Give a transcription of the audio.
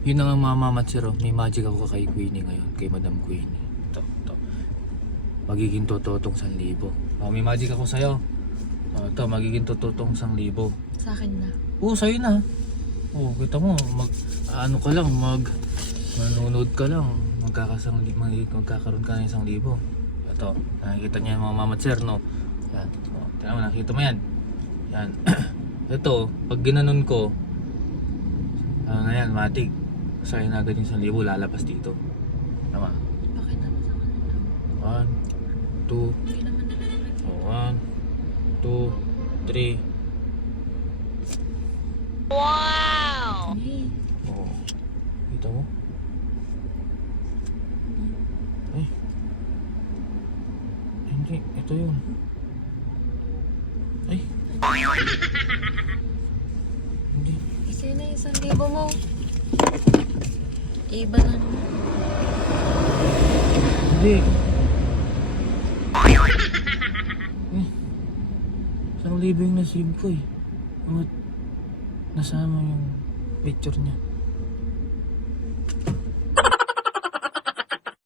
Yun na nga mga mama at sir, oh. May magic ako kay Queenie ngayon, kay Madam Queenie. Ito. Magiging totoo tong 1,000. Oh, may magic ako sa'yo. Oh, ito, magiging totoo tong 1,000. Sa akin na. Oo, sa'yo na. Oo, kita mo, ano ka lang, manunod ka lang. Magkakaroon ka ng 1,000. Ito, nakikita niya yung mga mama at sir, no? Yan. Oh, tingnan mo, nakikita mo yan. Yan. Ito, pag ginanon ko, ano na yan, matik. Sa'yo na agad yung 1,000, lalabas dito. Tama. Pakita mo sa kanila. 1, 2, Hindi naman nalalag. oh, 1, 2, 3. Wow! Hey. Oo. Kita mo? Ay. Hindi, ito yun. Ay. Hindi. Isa na yung 1,000 mo. Iba na naman. Hindi. Eh. 1,000 yung nasave ko eh. At nasama yung picture niya.